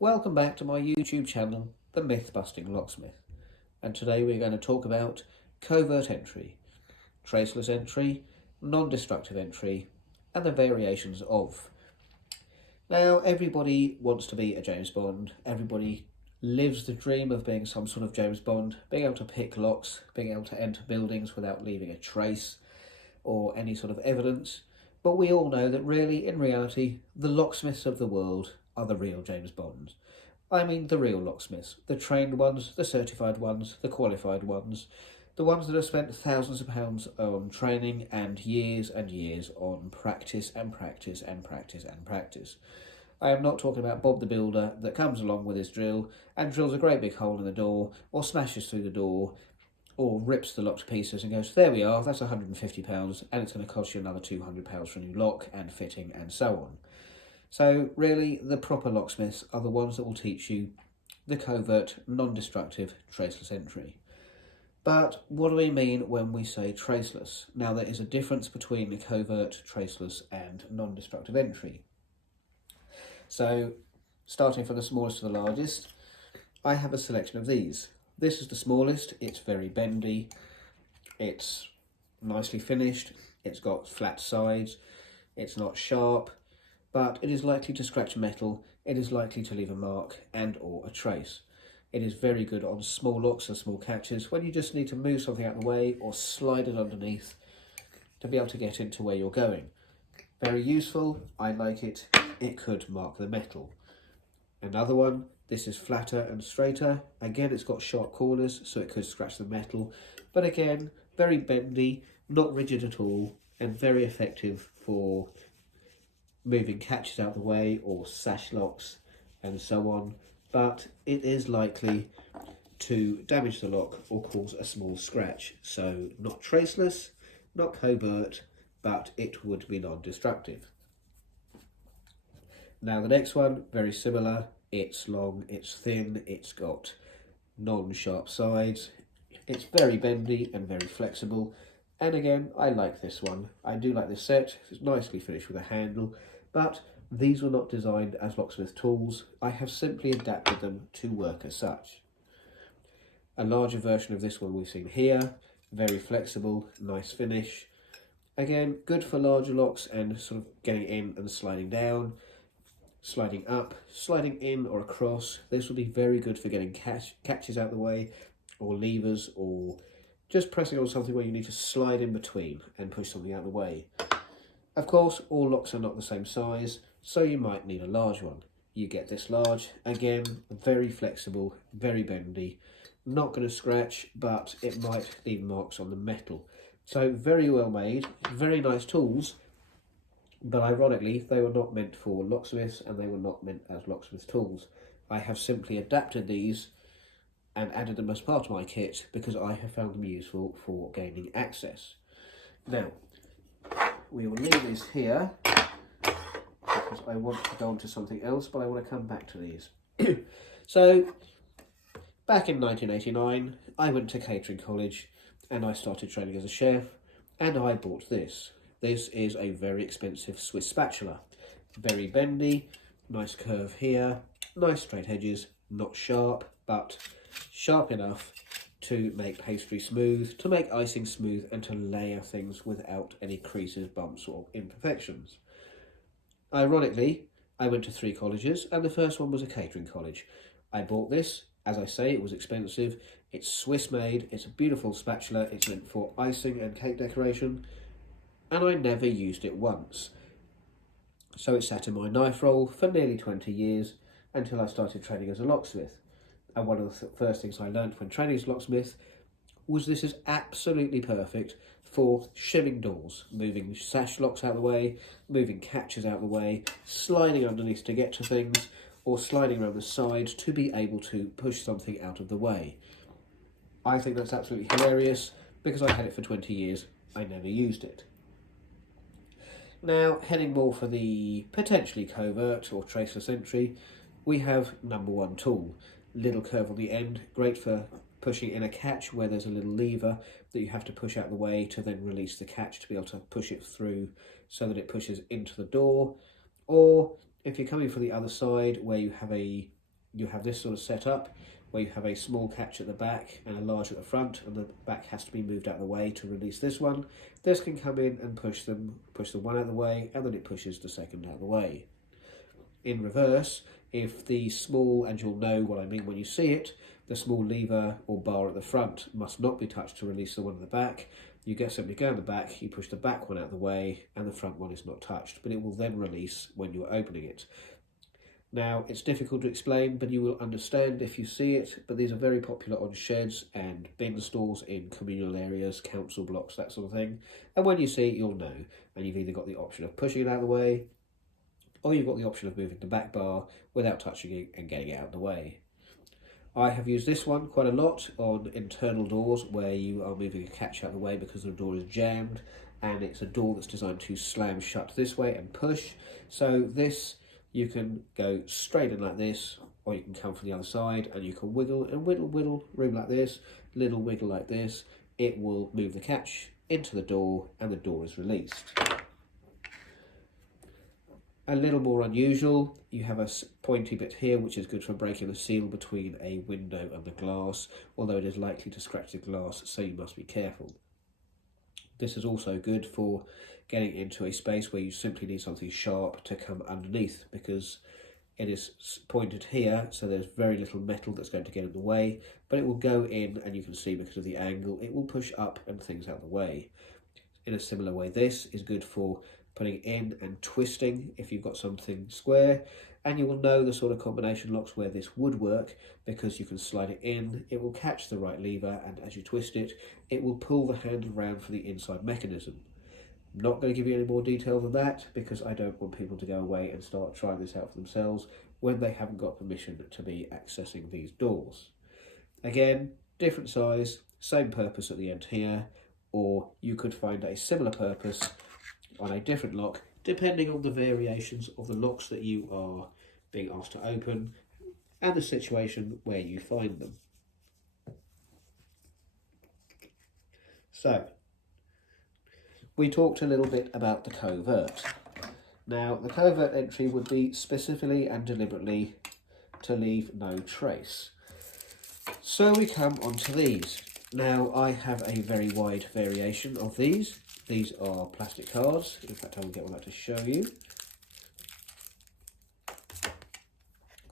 Welcome back to my YouTube channel, The Myth-Busting Locksmith. And today we're going to talk about covert entry, traceless entry, non-destructive entry, and the variations of. Now, everybody wants to be a James Bond. Everybody lives the dream of being some sort of James Bond, being able to pick locks, being able to enter buildings without leaving a trace or any sort of evidence. But we all know that really, in reality, the locksmiths of the world are the real James Bonds. I mean the real locksmiths, the trained ones, the certified ones, the qualified ones, the ones that have spent thousands of pounds on training and years on practice and practice and practice and practice. I am not talking about Bob the Builder that comes along with his drill and drills a great big hole in the door, or smashes through the door, or rips the lock to pieces and goes, there we are, that's £150 and it's going to cost you another £200 for a new lock and fitting and so on. So really, the proper locksmiths are the ones that will teach you the covert, non-destructive, traceless entry. But what do we mean when we say traceless? Now, there is a difference between covert, traceless and non-destructive entry. So, starting from the smallest to the largest, I have a selection of these. This is the smallest, it's very bendy, it's nicely finished, it's got flat sides, it's not sharp, but it is likely to scratch metal, it is likely to leave a mark and or a trace. It is very good on small locks and small catches when you just need to move something out of the way or slide it underneath to be able to get into where you're going. Very useful, I like it, it could mark the metal. Another one, this is flatter and straighter. Again, it's got sharp corners, so it could scratch the metal. But again, very bendy, not rigid at all, and very effective for moving catches out of the way or sash locks and so on. But it is likely to damage the lock or cause a small scratch. So not traceless, not covert, but it would be non-destructive. Now the next one, very similar. It's long, it's thin, it's got non-sharp sides. It's very bendy and very flexible. And again, I like this one. I do like this set. It's nicely finished with a handle, but these were not designed as locksmith tools. I have simply adapted them to work as such. A larger version of this one we've seen here. Very flexible, nice finish. Again, good for larger locks and sort of getting in and sliding down. Sliding up, sliding in or across. This will be very good for getting catches out of the way, or levers, or just pressing on something where you need to slide in between and push something out of the way. Of course, all locks are not the same size, so you might need a large one. You get this large, again, very flexible, very bendy, not going to scratch, but it might leave marks on the metal. So very well made, very nice tools. But ironically, they were not meant for locksmiths and they were not meant as locksmith tools. I have simply adapted these and added them as part of my kit because I have found them useful for gaining access. Now, we will leave these here because I want to go on to something else, but I want to come back to these. So, back in 1989, I went to catering college and I started training as a chef, and I bought this. This is a very expensive Swiss spatula. Very bendy, nice curve here, nice straight edges, not sharp, but sharp enough to make pastry smooth, to make icing smooth, and to layer things without any creases, bumps, or imperfections. Ironically, I went to 3 colleges, and the first one was a catering college. I bought this. As I say, it was expensive. It's Swiss made, it's a beautiful spatula, it's meant for icing and cake decoration, and I never used it once. So it sat in my knife roll for nearly 20 years until I started training as a locksmith. And one of the first things I learnt when training as a locksmith was this is absolutely perfect for shimming doors, moving sash locks out of the way, moving catches out of the way, sliding underneath to get to things, or sliding around the side to be able to push something out of the way. I think that's absolutely hilarious because I had it for 20 years, I never used it. Now, heading more for the potentially covert or traceless entry, we have number 1 tool. Little curve on the end, great for pushing in a catch where there's a little lever that you have to push out of the way to then release the catch to be able to push it through so that it pushes into the door. Or if you're coming from the other side where you have a you have this sort of setup where you have a small catch at the back and a large at the front, and the back has to be moved out of the way to release this one. This can come in and push the one out of the way, and then it pushes the second out of the way. In reverse, if the small, and you'll know what I mean when you see it, the small lever or bar at the front must not be touched to release the one at the back. You simply go in the back, you push the back one out of the way, and the front one is not touched, but it will then release when you're opening it. Now, it's difficult to explain, but you will understand if you see it, but these are very popular on sheds and bin stores in communal areas, council blocks, that sort of thing. And when you see it, you'll know. And you've either got the option of pushing it out of the way, or you've got the option of moving the back bar without touching it and getting it out of the way. I have used this one quite a lot on internal doors where you are moving a catch out of the way because the door is jammed, and it's a door that's designed to slam shut this way and push. So this, you can go straight in like this, or you can come from the other side and you can wiggle and whittle room like this, little wiggle like this. It will move the catch into the door and the door is released. A little more unusual, you have a pointy bit here which is good for breaking the seal between a window and the glass, although it is likely to scratch the glass, so you must be careful. This is also good for getting into a space where you simply need something sharp to come underneath, because it is pointed here, so there's very little metal that's going to get in the way, but it will go in, and you can see because of the angle, it will push up and things out of the way. In a similar way, this is good for putting in and twisting if you've got something square, and you will know the sort of combination locks where this would work, because you can slide it in, it will catch the right lever, and as you twist it, it will pull the handle round for the inside mechanism. I'm not going to give you any more detail than that, because I don't want people to go away and start trying this out for themselves when they haven't got permission to be accessing these doors. Again, different size, same purpose at the end here, or you could find a similar purpose on a different lock, depending on the variations of the locks that you are being asked to open and the situation where you find them. So, we talked a little bit about the covert. Now, the covert entry would be specifically and deliberately to leave no trace. So we come on to these. Now, I have a very wide variation of these. These are plastic cards. In fact, I will get one out to show you.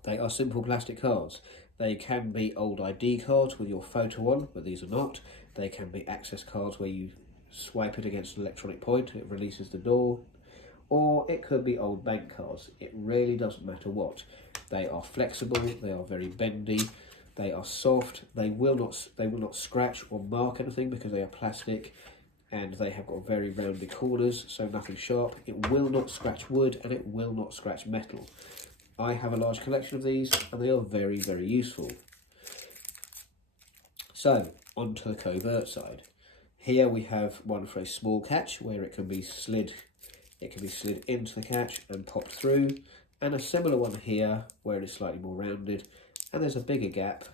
They are simple plastic cards. They can be old ID cards with your photo on, but these are not. They can be access cards where you swipe it against an electronic point and it releases the door. Or it could be old bank cards. It really doesn't matter what. They are flexible, they are very bendy, they are soft, they will not scratch or mark anything because they are plastic, and they have got very rounded corners, so nothing sharp. It will not scratch wood and it will not scratch metal. I have a large collection of these and they are very, very useful. So, onto the covert side. Here we have one for a small catch where it can be slid into the catch and popped through, and a similar one here where it is slightly more rounded, and there's a bigger gap,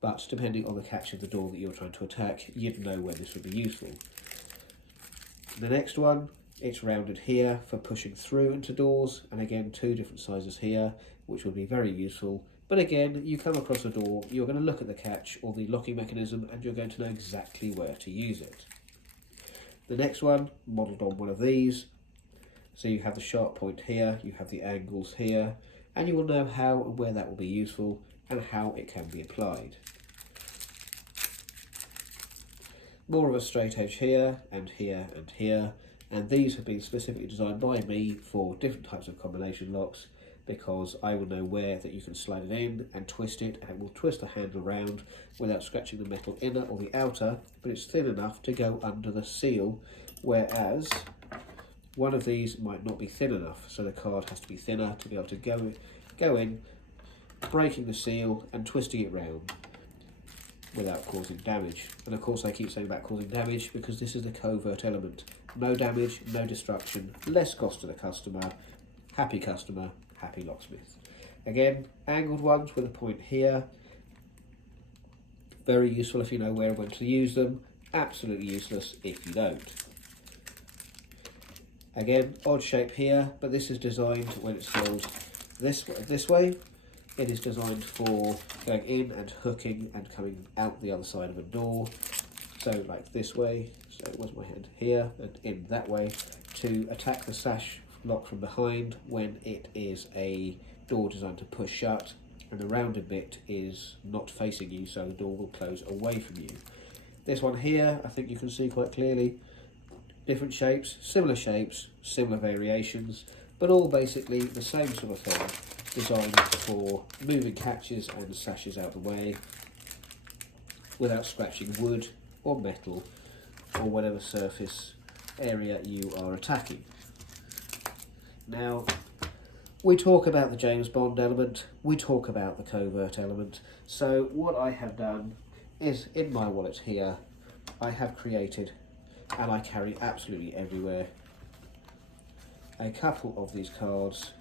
but depending on the catch of the door that you're trying to attack, you'd know where this would be useful. The next one, it's rounded here for pushing through into doors, and again 2 different sizes here, which will be very useful. But again, you come across a door, you're going to look at the catch or the locking mechanism, and you're going to know exactly where to use it. The next one, modelled on one of these, so you have the sharp point here, you have the angles here, and you will know how and where that will be useful and how it can be applied. More of a straight edge here and here and here, and these have been specifically designed by me for different types of combination locks, because I will know where that you can slide it in and twist it, and it will twist the handle round without scratching the metal inner or the outer, but it's thin enough to go under the seal, whereas one of these might not be thin enough, so the card has to be thinner to be able to go in, breaking the seal and twisting it round without causing damage. And of course I keep saying about causing damage because this is the covert element. No damage, no destruction, less cost to the customer, happy locksmith. Again, angled ones with a point here, very useful if you know where and when to use them, absolutely useless if you don't. Again, odd shape here, but this is designed when it's sold this way, It is designed for going in and hooking and coming out the other side of a door. So like this way, so where's my hand? Here, and in that way, to attack the sash lock from behind when it is a door designed to push shut, and the rounded bit is not facing you, so the door will close away from you. This one here, I think you can see quite clearly, different shapes, similar variations, but all basically the same sort of thing, designed for moving catches and sashes out the way without scratching wood or metal or whatever surface area you are attacking. Now, we talk about the James Bond element, we talk about the covert element, so what I have done is, in my wallet here, I have created, and I carry absolutely everywhere, a couple of these cards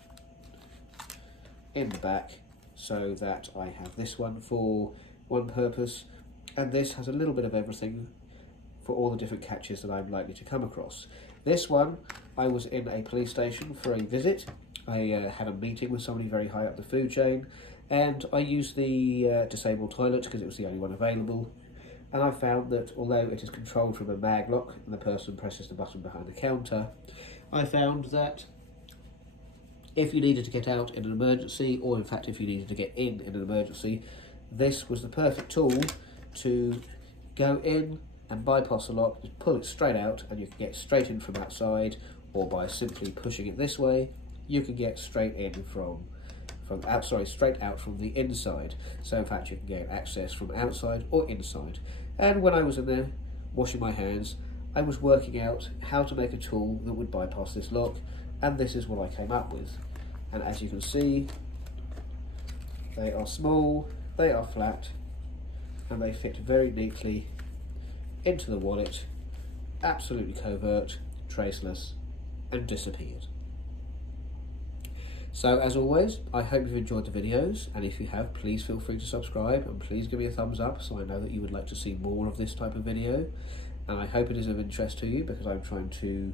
in the back, so that I have this one for one purpose, and this has a little bit of everything for all the different catches that I'm likely to come across. This one, I was in a police station for a visit. I had a meeting with somebody very high up the food chain, and I used the disabled toilet because it was the only one available. And I found that although it is controlled from a mag lock and the person presses the button behind the counter, I found that if you needed to get out in an emergency, or in fact if you needed to get in an emergency, this was the perfect tool to go in and bypass the lock, just pull it straight out, and you can get straight in from outside, or by simply pushing it this way, you can get straight in straight out from the inside. So in fact you can get access from outside or inside. And when I was in there washing my hands, I was working out how to make a tool that would bypass this lock, and this is what I came up with. And as you can see, they are small, they are flat, and they fit very neatly into the wallet, absolutely covert, traceless, and disappeared. So as always, I hope you've enjoyed the videos, and if you have, please feel free to subscribe, and please give me a thumbs up so I know that you would like to see more of this type of video. And I hope it is of interest to you, because I'm trying to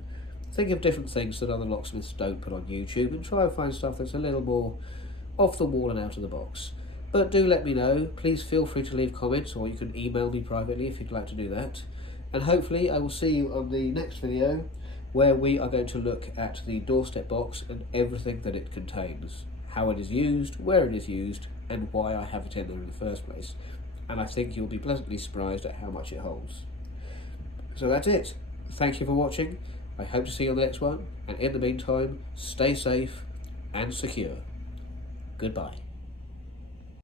think of different things that other locksmiths don't put on YouTube, and try and find stuff that's a little more off the wall and out of the box. But do let me know. Please feel free to leave comments, or you can email me privately if you'd like to do that. And hopefully I will see you on the next video, where we are going to look at the doorstep box and everything that it contains, how it is used, where it is used, and why I have it in there in the first place. And I think you'll be pleasantly surprised at how much it holds. So that's it. Thank you for watching. I hope to see you on the next one, and in the meantime, stay safe and secure. Goodbye.